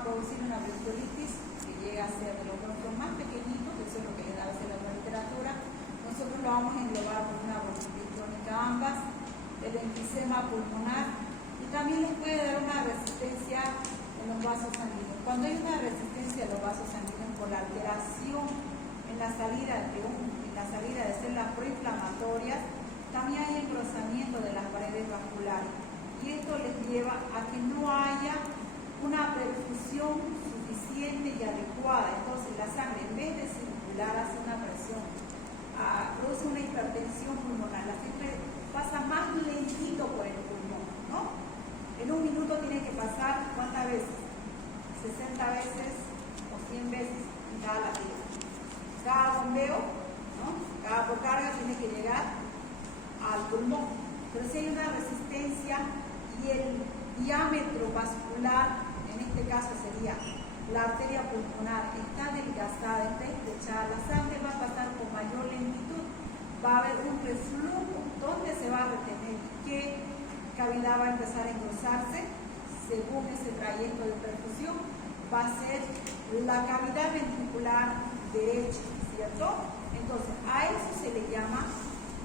a producir una bronquiolitis que llega a ser de los bronquios más pequeñitos, eso es lo que le da a veces la literatura. Nosotros lo vamos a englobar con una bronquitis crónica ambas, el enfisema pulmonar, y también les puede dar una resistencia en los vasos sanguíneos. Cuando hay una resistencia en los vasos sanguíneos por la alteración en la salida de células proinflamatorias, también hay engrosamiento de las paredes vasculares, y esto les lleva a que no haya una perfusión suficiente y adecuada. Entonces la sangre, en vez de circular, hace una presión, produce una hipertensión pulmonar. La sangre pasa más lentito por el pulmón, ¿no? En un minuto tiene que pasar, ¿cuántas veces? 60 veces o 100 veces en cada latido. Cada bombeo, ¿no? Cada bocarga tiene que llegar al pulmón. Pero si hay una resistencia y el diámetro vascular, en este caso sería la arteria pulmonar, está adelgazada, está estrechada, la sangre va a pasar con mayor lentitud, va a haber un reflujo donde se va a retener, qué cavidad va a empezar a engrosarse según ese trayecto de perfusión, va a ser la cavidad ventricular derecha, ¿cierto? Entonces a eso se le llama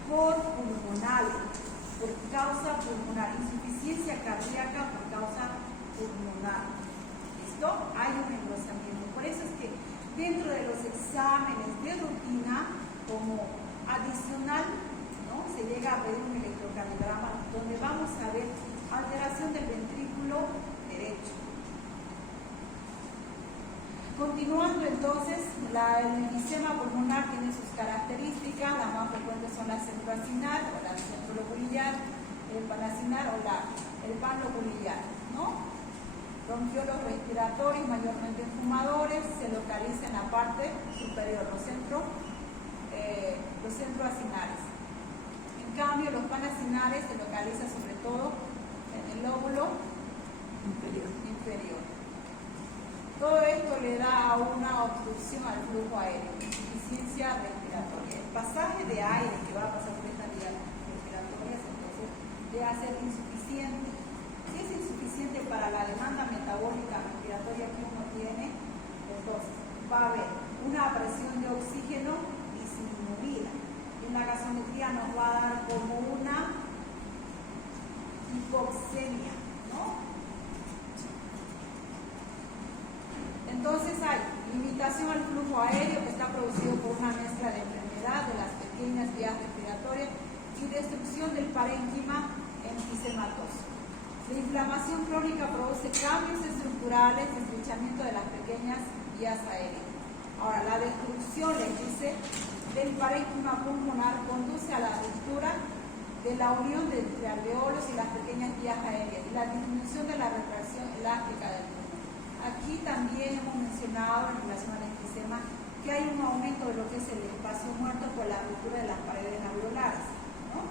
por pulmonal, por causa pulmonar, insuficiencia cardíaca por causa pulmonar. ¿Listo? Hay un engrosamiento. Por eso es que dentro de los exámenes de rutina, como adicional, ¿no?, se llega a pedir un electrocardiograma donde vamos a ver alteración del ventrículo derecho. Continuando entonces, el enfisema pulmonar tiene sus características. Las más frecuentes son la centroacinar o la centrolobulillar, el panacinar o el panlobulillar, ¿no? Bronquiolos respiratorios, mayormente fumadores, se localiza en la parte superior, los centroacinares. En cambio, los panacinares se localizan sobre todo en el lóbulo inferior. Todo esto le da una obstrucción al flujo aéreo, insuficiencia respiratoria. El pasaje de aire que va a pasar por estas vías respiratorias, entonces, le hace insuficiente. Si es insuficiente para la demanda metabólica respiratoria que uno tiene, entonces va a haber una presión de oxígeno disminuida. En la gasometría nos va a dar como una hipoxemia, ¿no? Entonces hay limitación al flujo aéreo que está producido por una mezcla de enfermedad de las pequeñas vías respiratorias y destrucción del parénquima enfisematoso. La inflamación crónica produce cambios estructurales, estrechamiento de las pequeñas vías aéreas. Ahora, la destrucción, les dice, del parénquima pulmonar conduce a la ruptura de la unión entre alveolos y las pequeñas vías aéreas y la disminución de la retracción elástica del pulmón. Aquí también hemos mencionado en relación al enfisema que hay un aumento de lo que es el espacio muerto por la ruptura de las paredes alveolares, ¿no?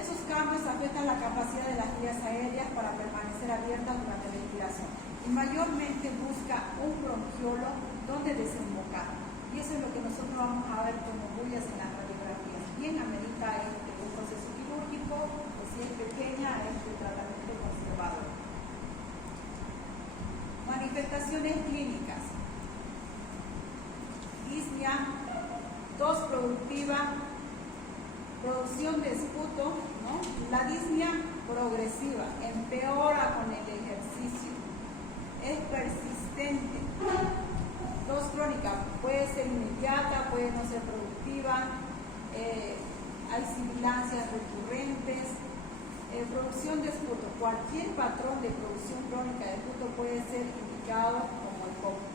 Esos cambios afectan la capacidad de las vías aéreas para permanecer abiertas durante la inspiración y mayormente busca un bronquiolo donde desembocar. Y eso es lo que nosotros vamos a ver como bullas en las radiografías. Bien amerita un proceso quirúrgico, o si es pequeña, tratamiento conservador. Manifestaciones clínicas. Disnea, tos productiva, producción de esputo, ¿no? La disnea progresiva, empeora con el ejercicio, es persistente. Tos crónica, puede ser inmediata, puede no ser productiva, hay sibilancias recurrentes. Producción de esputo, cualquier patrón de producción crónica de esputo puede ser indicado como el COVID.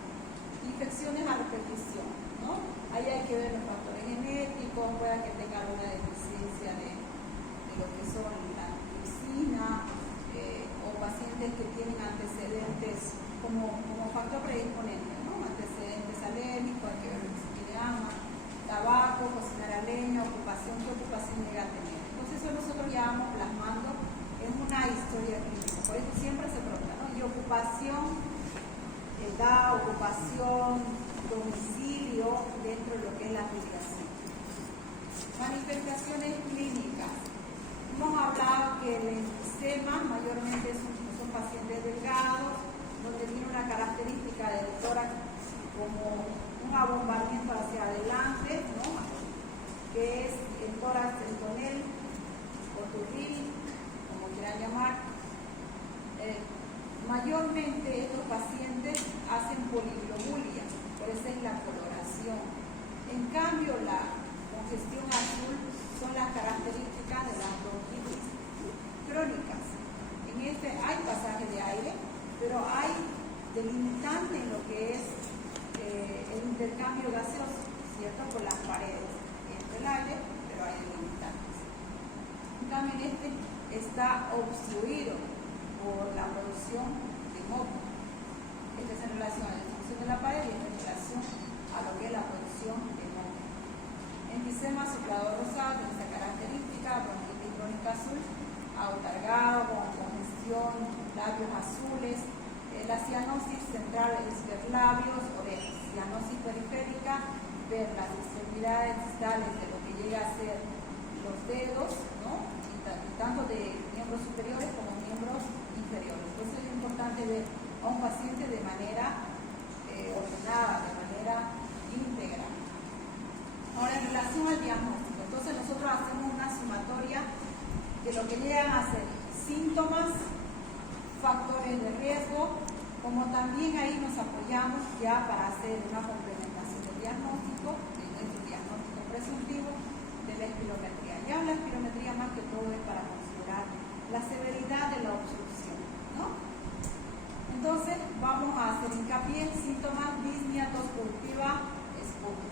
Infecciones a repetición, ¿no? Ahí hay que ver los factores genéticos, pueda que tenga alguna deficiencia de lo que son la tripsina, o pacientes que tienen antecedentes como factor predisponente, ¿no? Antecedentes alérgicos, hay que ver lo que se quiere ama, tabaco, cocinar a leña, ocupación, ¿qué ocupación llega a tener? Entonces eso nosotros ya vamos plasmando en una historia clínica. Por eso siempre se pregunta, ¿no? Y ocupación, edad, ocupación, domicilio dentro de lo que es la afiliación. Manifestaciones clínicas. Hemos hablado que el enfisema mayormente son pacientes delgados, donde hacen poliglobulia, por eso es la coloración. En cambio, la congestión azul son las características de las bronquitis crónicas. En este hay pasaje de aire, pero hay delimitante en lo que es el intercambio gaseoso, ¿cierto? Por las paredes. Entra el aire, pero hay delimitantes. En cambio, en este está obstruido por la producción de moco. Este es en relación a la destrucción de la pared y en relación a lo que es la producción de moco. Enfisema soplador rosado tiene esta característica, bronquitis crónica azul, autargado, con congestión, labios azules. La cianosis central es ver labios, orejas. Cianosis periférica, ver las extremidades distales de lo que llega a ser los dedos, ¿no? Y tanto de miembros superiores como miembros inferiores. Entonces es importante ver a un paciente de manera ordenada, de manera íntegra. Ahora, en relación al diagnóstico, entonces nosotros hacemos una sumatoria de lo que llegan a ser síntomas, factores de riesgo, como también ahí nos apoyamos ya para hacer una complementación del diagnóstico, de nuestro diagnóstico presuntivo, de la espirometría. Ya la espirometría más que todo es para considerar la severidad de la obstrucción, ¿no? Entonces vamos a hacer hincapié en síntomas: disnea, tos productiva, esputo.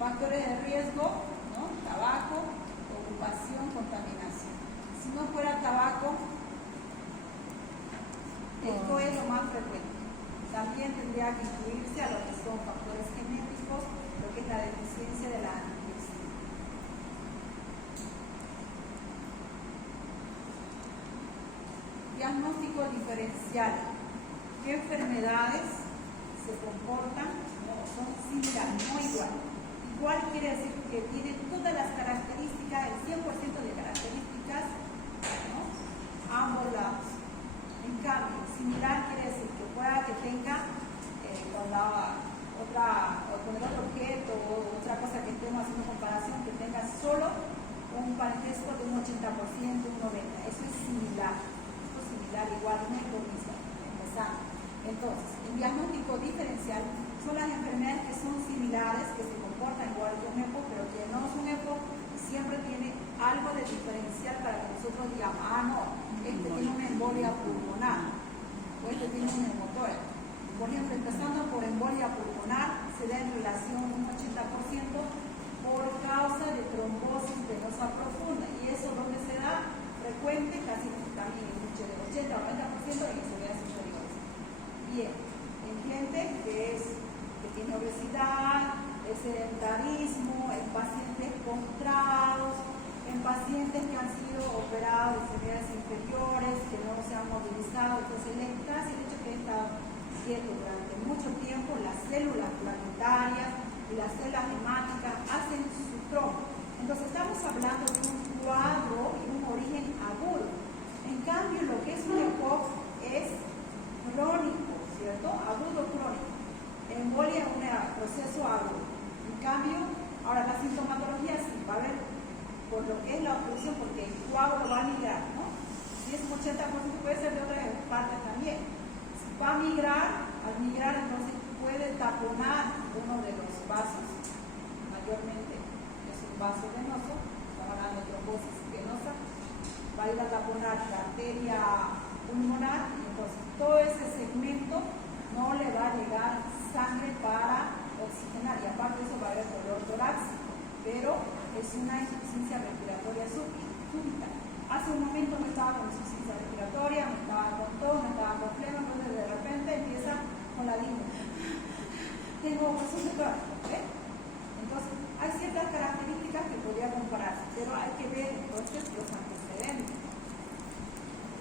Factores de riesgo, ¿no? Tabaco, ocupación, contaminación. Si no fuera tabaco, esto es lo más frecuente. También tendría que incluirse a lo que son factores genéticos, lo que es la deficiencia de la antidepresiva. Diagnóstico diferencial. ¿Qué enfermedades se comportan o son similares, no igual? Igual quiere decir que tiene todas las características, el 100% de características, ¿no? A ambos lados. En cambio, similar quiere decir que pueda que tenga con el otro objeto o otra cosa que estemos haciendo comparación, que tenga solo un parentesco de un 80%, un 90%. Eso es similar. Esto es similar, igual, no es lo mismo. Empezando. Entonces, el diagnóstico diferencial son las enfermedades que son similares, que se comportan igual que un EPO, pero que no es un EPO, siempre tiene algo de diferencial para que nosotros digamos, no, este tiene una embolia pulmonar o este tiene un neumotórax. Por ejemplo, empezando por embolia pulmonar, se da en relación un 80% por causa de trombosis venosa profunda. ¿Y eso donde se da? Frecuente, casi también en mucho del 80 o 90% en extremidades superiores. Bien, en gente que tiene obesidad, el sedentarismo, en pacientes postrados, en pacientes que han sido operados de extremidades inferiores, que no se han movilizado. Entonces, tras el hecho que he estado quieto durante mucho tiempo, las células planetarias y las células hemáticas hacen su trombo. Entonces, estamos hablando de un cuadro y un origen agudo. En cambio, lo que es un EPOC es crónico, ¿cierto? Agudo crónico. Embolia es un proceso agudo. En cambio, ahora la sintomatología sí va a haber por lo que es la obstrucción, porque el coágulo va a migrar, ¿no? Si es un 80% puede ser de otras partes también. Si va a migrar, al migrar entonces puede taponar uno de los vasos, mayormente es un vaso venoso, estamos hablando de trombosis venosa, va a ir a taponar la arteria pulmonar, y entonces todo ese segmento no le va a llegar sangre para oxigenar, y aparte de eso va a haber dolor torácico, pero es una insuficiencia respiratoria súbita. Hace un momento me estaba con insuficiencia respiratoria, me estaba con tos, me estaba con flema, entonces de repente empieza con la disnea. Tengo presión de torácico, ¿eh? Entonces, hay ciertas características que podría compararse, pero hay que ver entonces los antecedentes.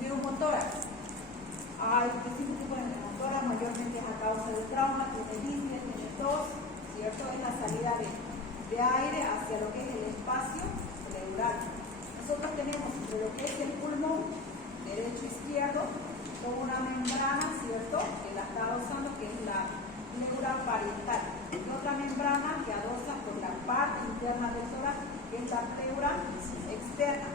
Neumotórax. Hay distintos tipos de neumotórax, mayormente es a causa del trauma, tiene disnea, tiene tos, ¿cierto? Es la salida de aire hacia lo que es el espacio pleural. Nosotros tenemos entre lo que es el pulmón derecho e izquierdo con una membrana, ¿cierto?, que la está adosando, que es la pleura parietal, y otra membrana que adosa por la parte interna del tórax, que es la pleura externa.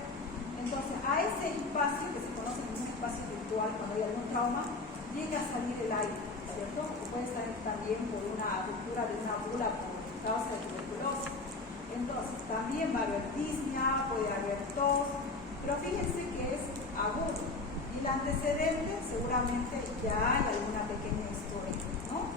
Entonces, a ese espacio, que se conoce como un espacio virtual cuando hay algún trauma, llega a salir el aire. ¿cierto? O puede estar también por una ruptura de una bula por causa de tuberculosis. Entonces, también va a haber disnea, puede haber tos, pero fíjense que es agudo. Y el antecedente seguramente ya hay alguna pequeña historia, ¿no?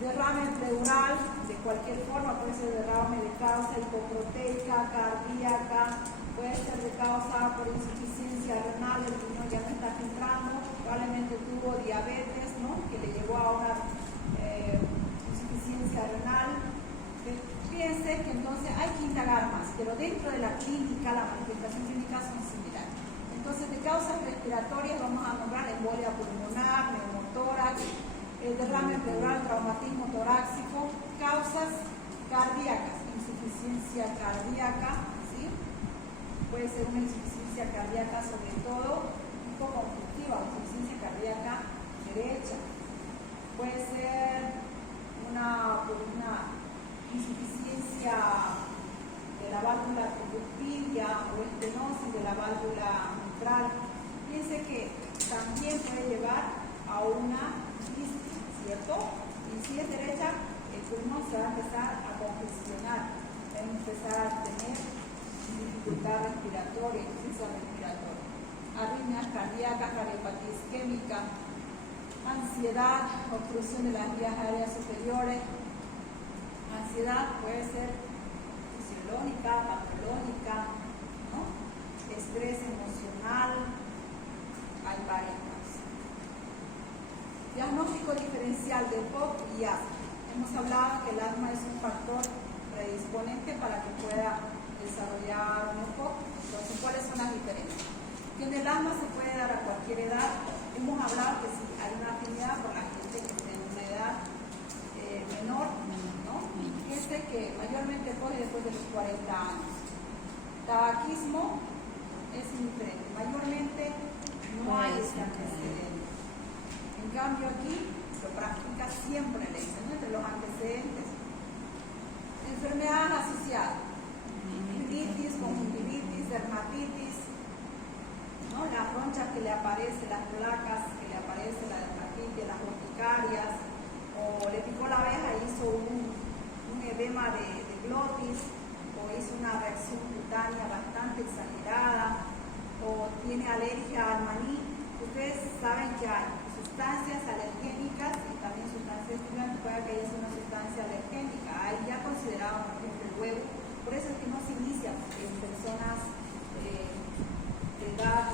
Derrame pleural, de cualquier forma, puede ser derrame de causa hipoproteica, cardíaca, puede ser de causa por insuficiencia renal, el riñón ya no está filtrando, probablemente tuvo diabetes, ¿no? Que le llevó a una insuficiencia renal. Fíjense que entonces hay que indagar más, pero dentro de la clínica, la manifestación clínica son similares. Entonces, de causas respiratorias vamos a nombrar embolia pulmonar, neumotórax, derrame pleural, traumatismo torácico, causas cardíacas, insuficiencia cardíaca, ¿sí? Puede ser una insuficiencia cardíaca sobre todo un poco obstructiva, insuficiencia cardíaca derecha, puede ser una insuficiencia de la válvula tricuspidia o estenosis de la válvula mitral. Piense que también puede llevar a una disnea, ¿cierto? Y si es derecha, el pulmón se va a empezar a congestionar, va a empezar a tener dificultad respiratoria, insuficiencia respiratoria, arritmias cardíacas, cardiopatía isquémica, ansiedad, obstrucción de las vías aéreas superiores. Ansiedad puede ser fisiológica, patológica, ¿no? Estrés emocional, hay varias más. Diagnóstico diferencial de POC y asma. Hemos hablado que el asma es un factor predisponente para que pueda desarrollar un POC. Entonces, ¿cuáles son las diferencias? Que en el asma se puede dar a cualquier edad. Hemos hablado que sí, hay una afinidad por la gente que esté en una edad menor, ¿no? Fíjense que mayormente coge después de los 40 años. Tabaquismo es indiferente, mayormente no hay ese antecedente. En cambio aquí lo practica siempre, le dicen, ¿no? Entre los antecedentes. Enfermedades asociadas, uveitis, conjuntivitis, dermatitis, ¿no? Las ronchas que le aparecen, las placas que le aparecen, la dermatitis, las urticarias, o le picó la abeja y hizo un edema de glotis, o hizo una reacción cutánea bastante exagerada, o tiene alergia al maní. Ustedes saben que hay sustancias alergénicas y también sustancias estimulantes, puede que haya una sustancia alergénica. Hay ya considerado, por ejemplo, el huevo. Por eso es que no se inicia en personas de edad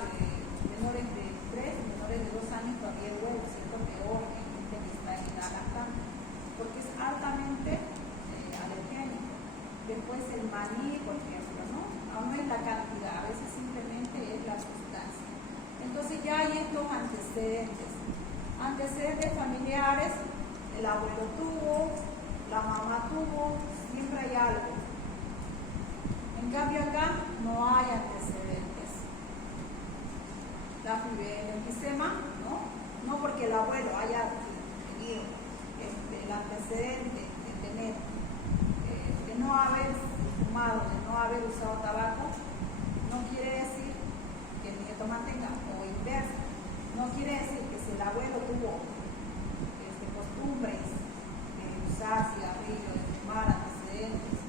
menores de 3, menores de 2 años todavía el huevo, ¿cierto? Peor en gente que está en edad lactante, porque es altamente alergénico. Después el maní, por ejemplo, ¿no? Aún no es la cantidad, a veces simplemente es la sustancia. Entonces ya hay estos antecedentes. Antecedentes familiares, el abuelo tuvo, la mamá tuvo, siempre hay algo. En cambio acá no hay antecedentes. El enfisema, no porque el abuelo haya tenido el antecedente de tener, de no haber fumado, de no haber usado tabaco, no quiere decir que el nieto mantenga, o inverso. No quiere decir que si el abuelo tuvo costumbres de usar cigarrillo, de fumar, antecedentes,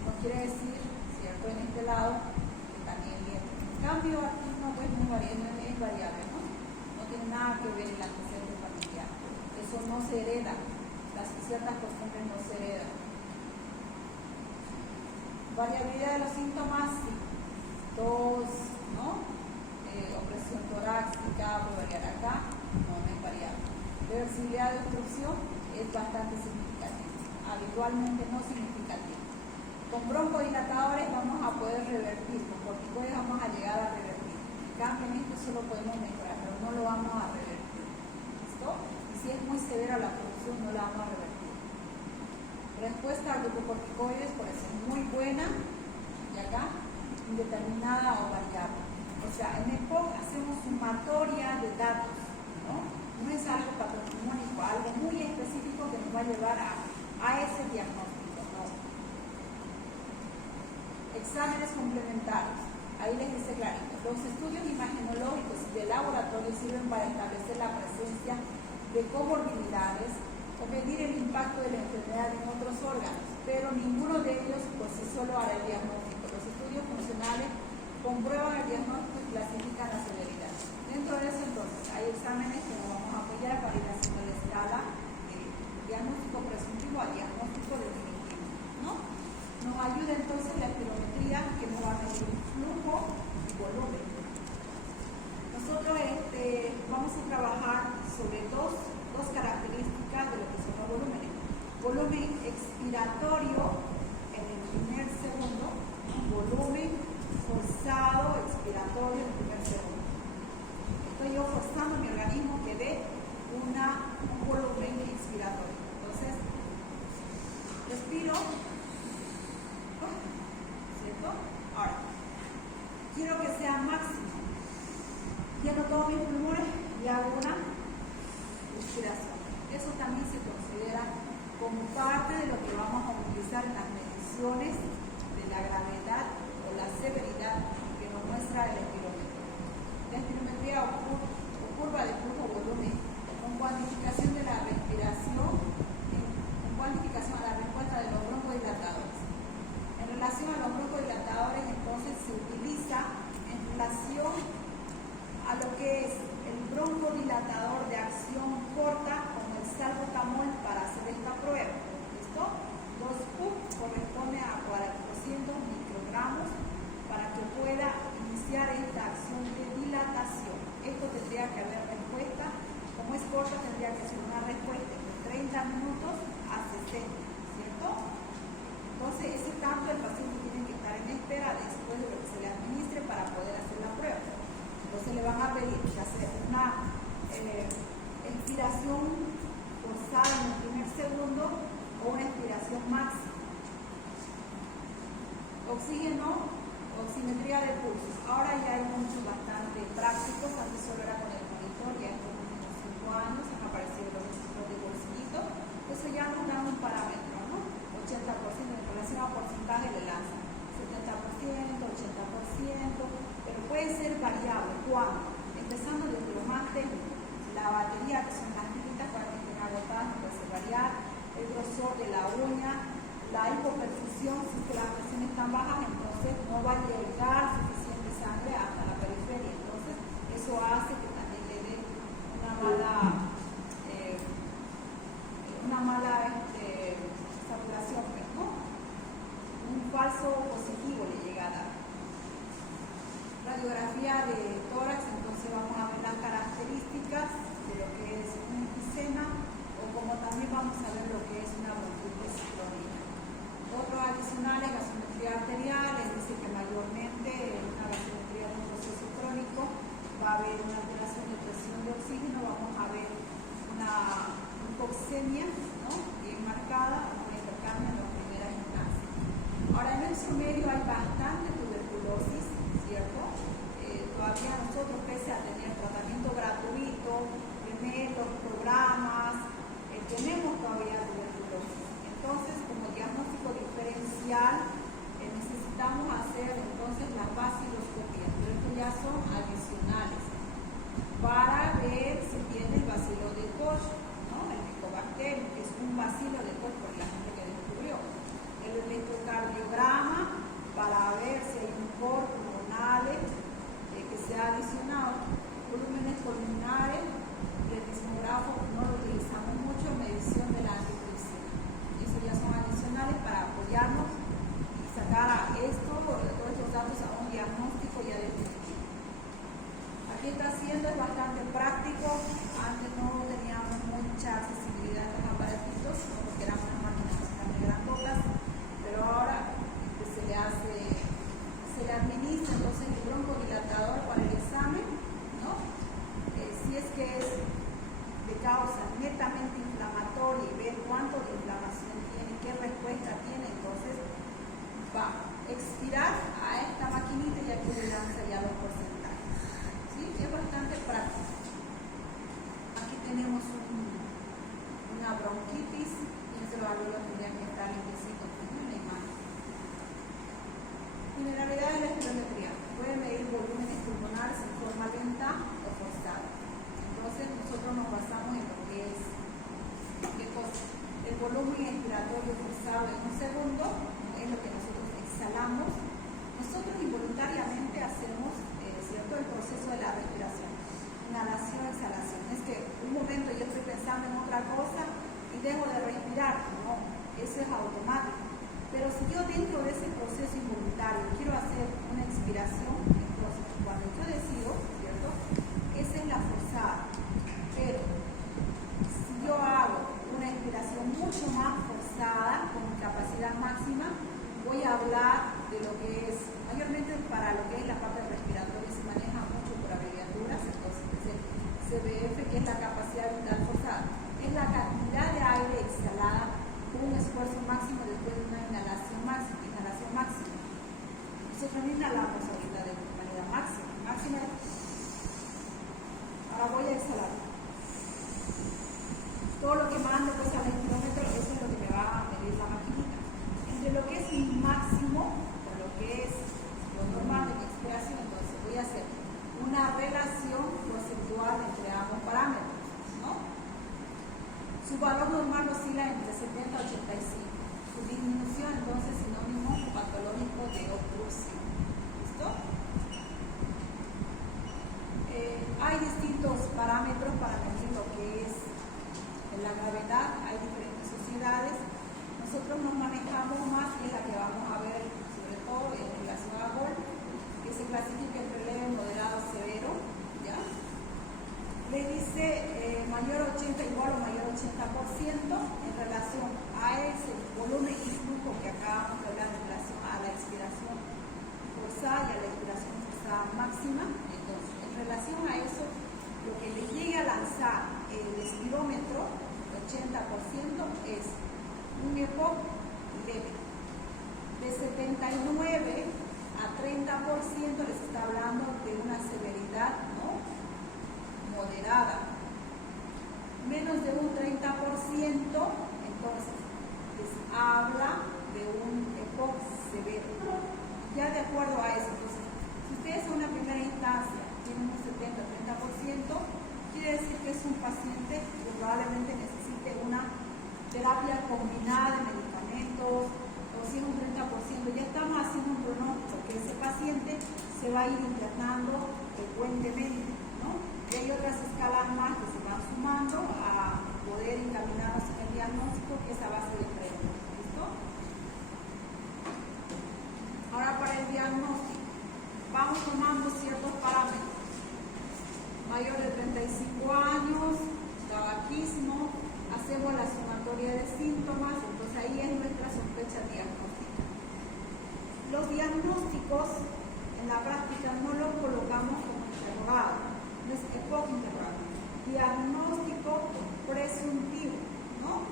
no quiere decir, ¿cierto?, en este lado, que también viene. En cambio, aquí no pues, muy variable, es variable, ¿no? No tiene nada que ver el antecedente familiar. Eso no se hereda. Las ciertas costumbres no se heredan. Variabilidad de los síntomas, sí. Tos, ¿no? Opresión torácica, puede variar acá, no es variable. Reversibilidad de obstrucción es bastante significativa, habitualmente no significativa. Con broncodilatadores vamos a poder revertir, con corticoides vamos a llegar a revertir. En cambio, en esto solo podemos mejorar, pero no lo vamos a revertir. ¿Listo? Y si es muy severa la producción, no la vamos a revertir. Respuesta a glucocorticoides puede ser muy buena, y acá, indeterminada o variable. O sea, en el POC hacemos sumatoria de datos, ¿no? No es algo patognomónico, algo muy específico que nos va a llevar a ese diagnóstico, ¿no? Exámenes complementarios. Ahí les dice clarito. Los estudios imagenológicos y de laboratorio sirven para establecer la presencia de comorbilidades o medir el impacto de la enfermedad en otros órganos, pero ninguno de ellos por sí solo hará el diagnóstico. Los estudios funcionales comprueban el diagnóstico y clasifican la severidad. Dentro de eso, entonces, hay exámenes que nos vamos a apoyar para ir haciendo la escala de diagnóstico presuntivo al diagnóstico definitivo, ¿no? Nos ayuda entonces la espirometría, que nos va a medir flujo y volumen. Nosotros vamos a trabajar sobre dos características de lo que son los volúmenes. Volumen expiratorio en el primer segundo, volumen forzado expiratorio en el primer segundo. Estoy yo forzando mi organismo que dé un volumen expiratorio. Entonces, respiro, ¿cierto? Ahora, quiero que sea máximo. Lleno todos mis pulmones y hago una respiración. Eso también se considera como parte de lo que vamos a utilizar en las mediciones de la gravedad o la severidad que nos muestra el espirómetro. La espirometría o curva de flujo-volumen con cuantificación de la respiración, con cuantificación a la respuesta de los broncodilatadores. En relación a los broncodilatadores, entonces se utiliza en relación a lo que es el broncodilatador de acción corta como el salbutamol para hacer esta prueba. ¿Listo? 2 UP corresponde a 400 microgramos para que pueda iniciar esta acción de dilatación. Esto tendría que haber respuesta, como es corta tendría que ser una respuesta de 30 minutos a 60, ¿cierto? Entonces ese tanto el paciente tiene que estar en espera después de lo que se le administre para poder hacer la prueba. Entonces le van a pedir que hacer una expiración forzada en el primer segundo o una expiración máxima. Oxígeno, oximetría de pulsos. Ahora ya hay muchos bastante prácticos, antes solo era con el monitor, ya en los últimos 5 años han aparecido los registros de bolsillito. Eso ya nos da un parámetro, ¿no? 80% en relación a porcentaje de lanza. 70%, 80%, pero puede ser variable. ¿Cuándo? Empezando desde lo más técnico. La batería, que son las tiritas para que estén agotadas, puede ser variar. El grosor de la uña, la hipoperfusión, si es que las presiones están bajas, entonces no va a llegar suficiente sangre hasta la periferia. Entonces, eso hace que también le dé una mala saturación, ¿no? Un falso positivo le llega a dar. Radiografía de tórax, entonces vamos a ver las características de lo que es un enfisema, o como también vamos a ver lo que es una bronquitis crónica. Otros adicionales, gasometría arterial, es decir, que mayormente en una gasometría de un proceso crónico va a haber una alteración de presión de oxígeno, vamos a ver una hipoxemia, ¿no? Bien marcada, una hipercapnia en las primeras instancias. Ahora, en nuestro medio hay bastante tuberculosis, ¿cierto? Todavía nosotros, pese a tener tratamiento gratuito, tener los programas, tenemos todavía tuberculosis. Entonces, como diagnóstico diferencial, necesitamos hacer entonces las baciloscopías, pero estos ya son adicionales, para ver si tiene el bacilo de Koch, ¿no? El Mycobacterium, que es un bacilo de Koch por la gente que descubrió. El electrocardiograma, para ver si hay un cor pulmonales que se ha adicionado, volúmenes pulmonares, y el sismógrafo no lo utilizamos mucho en medición de la anticrisis. Eso ya son adicionales para apoyarnos y sacar a todos estos datos a un diagnóstico ya definitivo. Aquí está haciendo, es bastante práctico. Antes no teníamos mucha accesibilidad a los aparatitos, porque eran unas máquinas bastante grandotas, pero ahora se le administra entonces el broncodilatador para el examen, ¿no? Si es que es de causa netamente inflamatoria y ver cuánto de inflamación tiene, qué respuesta tiene, entonces va a expirar a esta maquinita y aquí le lanza ya los porcentajes. ¿Sí? Es bastante práctico. Aquí tenemos una bronquitis y ese valor lo tendría que estar implícito en la imagen. Generalidad de la espirometría. Puede medir volúmenes pulmonares en forma lenta o forzada. Entonces nosotros nos basamos en lo que es CBF, que es la capacidad vital forzada. Es la cantidad de aire exhalada con un esfuerzo máximo después de una inhalación máxima. Nosotros no inhalamos ahorita de manera máxima. Ahora voy a exhalar. Todo lo que mando pues al kilómetro, eso es lo que me va a medir la maquinita. Entre lo que es mi máximo o lo que es lo normal de mi expiración, entonces voy a hacer una relación porcentual entre ambos parámetros, ¿no? Su valor normal oscila entre 70 y 85. Su disminución, entonces, sinónimo patológico de obstrucción. ¿Listo? Hay distintos parámetros para medir lo que es la gravedad. Hay diferentes sociedades. Nosotros nos manejamos más, que es la que vamos a ver, sobre todo en relación a GOL, que se clasifica entre leve, moderado, severo, ¿ya? Le dice mayor 80 igual o mayor 80% en relación a ese volumen y flujo que acabamos de hablar en relación a la expiración forzada y a la expiración forzada máxima. Entonces, en relación a eso, lo que le llegue a lanzar el espirómetro, el 80%, es un EPOC leve. De 79 a 30% les está hablando de una severidad, ¿no?, moderada. Menos de un 30%, entonces les habla de un EPOC severo. Ya de acuerdo a eso, entonces, si ustedes en una primera instancia tienen un 70-30%, quiere decir que es un paciente que probablemente necesite una terapia combinada de medicamentos, o si es un 30%, ya estamos haciendo un pronóstico que ese paciente se va a ir internando frecuentemente, ¿no? Y hay otras escalas más que se van sumando a poder encaminarnos en el diagnóstico, que es a base de preguntas. ¿Listo? Ahora, para el diagnóstico, vamos tomando ciertos parámetros. Mayor de 35 años, tabaquismo, hacemos la sumatoria de síntomas, entonces ahí es nuestra sospecha diagnóstica. Los diagnósticos en la práctica no los colocamos como interrogado, no es EPOC interrogado. Diagnóstico presuntivo, ¿no?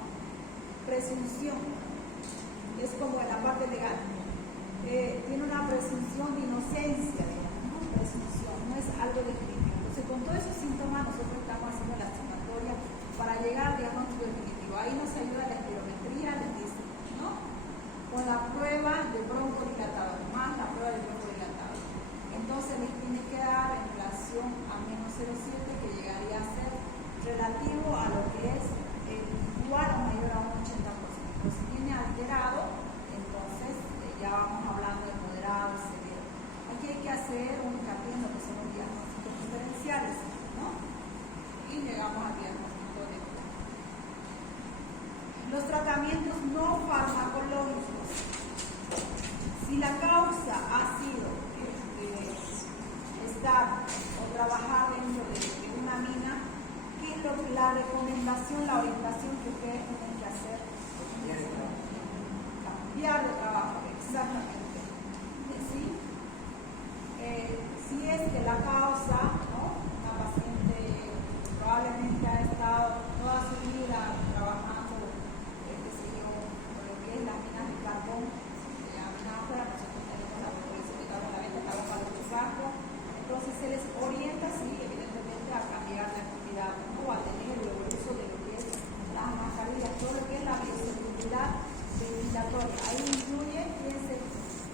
Presunción, es como en la parte legal. Tiene una presunción de inocencia, digamos, ¿no? Presunción, no es algo definitivo. Entonces, con todos esos síntomas, nosotros estamos haciendo la sumatoria para llegar al diagnóstico definitivo. Ahí nos ayuda la espirometría, les dice, ¿no? Con la prueba de broncodilatador, más la prueba de broncodilatador. Entonces, les tiene que dar en relación a menos 0,7, que llegaría a ser relativo a lo que es igual o mayor a un 80%. Entonces, si viene alterado, entonces ya vamos hablando de moderado y severo. Aquí hay que hacer un hincapié en lo que son los diagnósticos diferenciales, ¿no? Y llegamos al diagnóstico de los tratamientos no farmacológicos. Si la causa ha sido estar o trabajar dentro de una mina, ¿qué es lo que la recomendación, la orientación que ustedes tienen que hacer? Cambiar de trabajo, exactamente. ¿Sí? Si es que la causa, ¿no?, una paciente probablemente ha estado toda su vida trabajando, qué sé yo, con lo que es las minas de carbón, nosotros tenemos la población de carbón, la venta de carbón para los barcos, entonces se les orienta, sí, evidentemente, a cambiar de actividad, ¿no?, a tener el uso de lo que es las mascarillas, todo lo que es la bioseguridad ventilatoria. Ahí incluye, fíjense,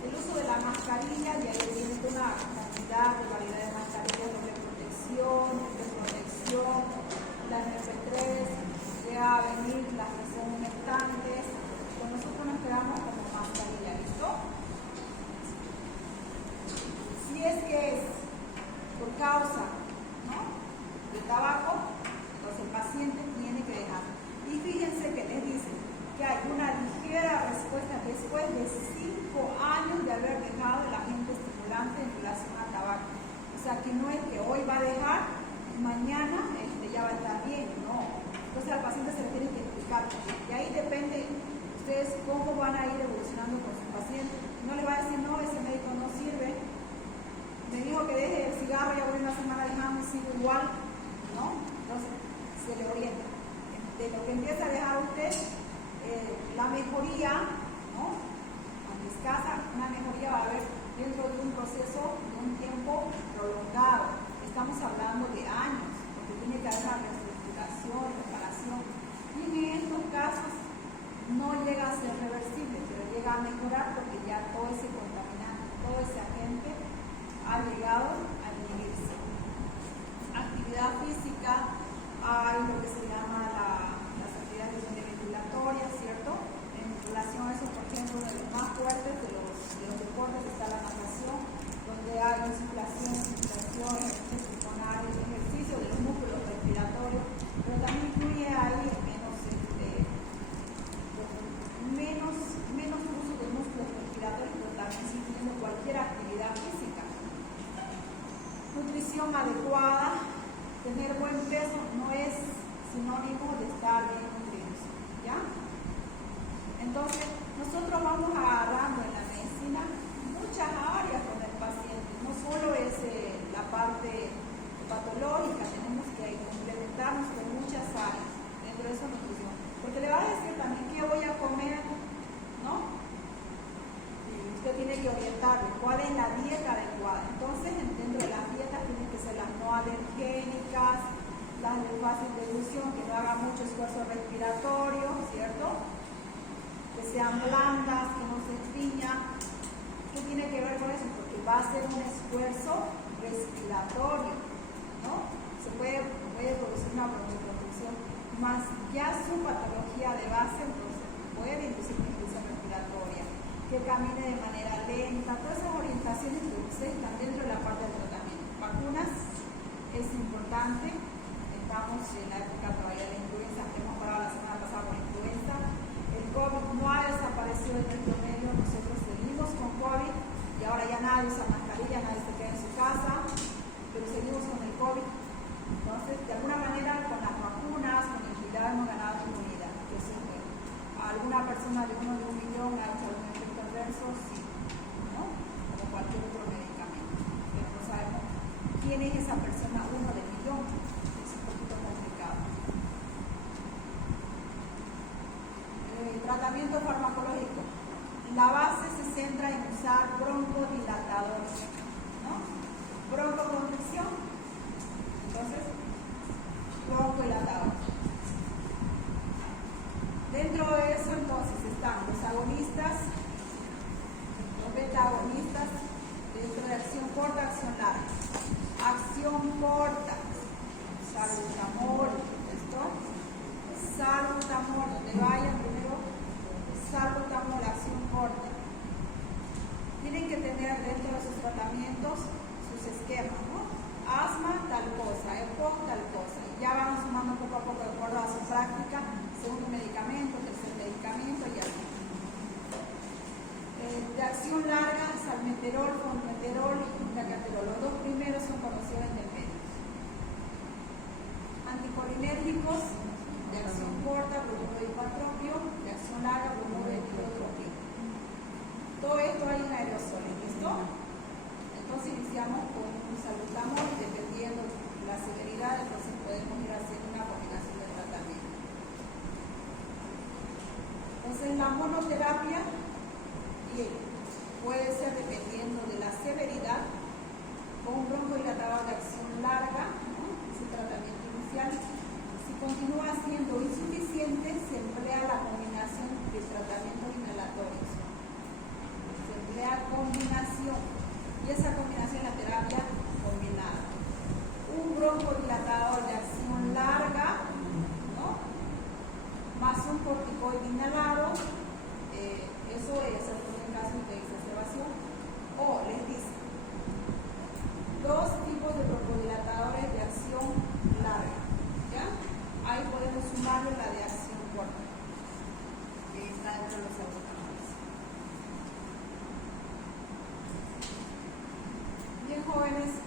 el uso de la mascarilla, y ahí viene una cantidad de variedad de mascarillas, doble protección, la NF3, llega a venir las que son humectantes. Con nosotros nos quedamos como mascarilla, ¿listo? Si es que es por causa, ¿no?, de tabaco, entonces el paciente tiene que dejar. Y fíjense que les dicen que hay una ligera respuesta después de 5 años de haber dejado el agente estimulante en relación al tabaco. O sea, que no es que hoy va a dejar y mañana ya va a estar bien, no. Entonces al paciente se le tiene que explicar. Y ahí depende ustedes cómo van a ir evolucionando con su paciente. No le va a decir, no, ese médico no sirve. Me dijo que deje el cigarro, ya voy una semana dejando y sigo igual, ¿no? Entonces, se le orienta. De lo que empieza a dejar usted, la mejoría, ¿no? Aunque escasa, una mejoría va a haber dentro de un proceso de un tiempo prolongado. Estamos hablando de años, porque tiene que haber una reestructuración, reparación. Y en estos casos no llega a ser reversible, pero llega a mejorar porque ya todo ese contaminante, todo ese agente ha llegado a inhibirse. Actividad física, hay lo que se llama las actividades ventilatorias, ¿cierto? En relación a eso, por ejemplo, uno de los más fuertes de los deportes está la natación, donde hay insuflación, ejercicio pulmonar, el ejercicio de los músculos respiratorios, pero también incluye ahí menos uso de músculos respiratorios, pero también incluyendo cualquier actividad física. Nutrición adecuada, tener buen peso no es sinónimo de estar bien nutridos, ¿ya? Entonces, nosotros vamos agarrando en la medicina muchas áreas con el paciente, no solo es la parte patológica, tenemos que complementarnos con muchas áreas dentro de esa nutrición, porque le va a decir también qué voy a comer, ¿no? Y usted tiene que orientarle cuál es la dieta adecuada. Entonces, dentro de las dietas tienen que ser las no alergénicas, las de fácil dilución, que no hagan mucho esfuerzo respiratorio, ¿cierto? Que sean blandas, que no se estriñan. ¿Qué tiene que ver con eso? Porque va a ser un esfuerzo respiratorio, ¿no? Se puede producir una broncoconstricción, más ya su patología de base, entonces puede inducir una infección respiratoria, que camine de manera lenta. Todas esas orientaciones que ustedes están dentro de la parte del tratamiento. Vacunas es importante. Estamos en la época todavía de la influenza, hemos parado la semana pasada con la influenza. El COVID no ha desaparecido de nuestro medio, nosotros seguimos con COVID y ahora ya nadie usa mascarilla, nadie se queda en su casa, pero seguimos con el COVID. Entonces, de alguna manera, con las vacunas, con el cuidado, hemos ganado inmunidad, que eso es bueno. ¿Alguna persona de 1 millón ha hecho algún efecto adverso? Sí, ¿no? Como cualquier otro medicamento. Pero no sabemos quién es esa persona 1 de millón. Tratamiento farmacológico. La base se centra en usar broncodilatadores, ¿no? Broncoconstricción. Entonces, broncodilatador. Dentro de eso, entonces, están los agonistas, los beta-agonistas, dentro de acción corta, acción larga. Acción corta, salbutamol, ¿esto? Salbutamol, donde vayan primero, salbutamol, acción corta. Tienen que tener dentro de sus tratamientos sus esquemas, ¿no? Asma, tal cosa, EPOC, tal cosa. Y ya van sumando poco a poco de acuerdo a su práctica, segundo medicamento, tercer medicamento y así. De acción larga, salmeterol, formoterol y dacaterol. Los dos primeros son conocidos en el medio. Anticolinérgicos, de acción corta, bromuro de hipatropio, de acción larga, bromuro de hipatropio. Todo esto hay en aerosoles, ¿listo? Entonces iniciamos con un salbutamol, dependiendo de la severidad, entonces podemos ir haciendo una combinación de tratamiento. Entonces la monoterapia puede ser dependiendo de la severidad, con un broncodilatador de acción larga, ¿no? Ese tratamiento inicial. Si continúa siendo insuficiente, se emplea la combinación de tratamientos inhalatorios. Se emplea combinación, y esa combinación es la terapia combinada. Un broncodilatador de acción larga, ¿no? Más un corticoide inhalado, eso es en caso de exacerbación. O les dice, dos tipos de broncodilatadores de acción larga, ¿ya? Ahí podemos sumarle la de acción corta, que está entre los salbutamales. Bien, jóvenes.